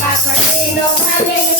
my casino, my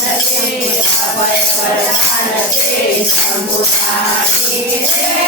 Santa Cruz, Santa Cruz, Santa Cruz,